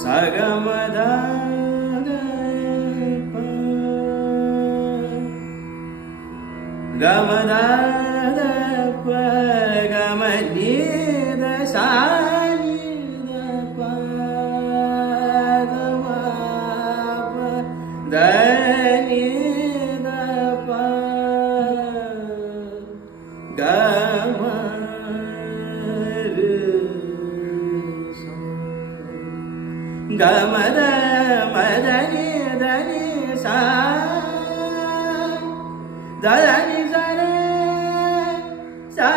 सगमदा गमदा प गमनी दशानी प दनी प गम गमद मदनी दनी सा दनी सा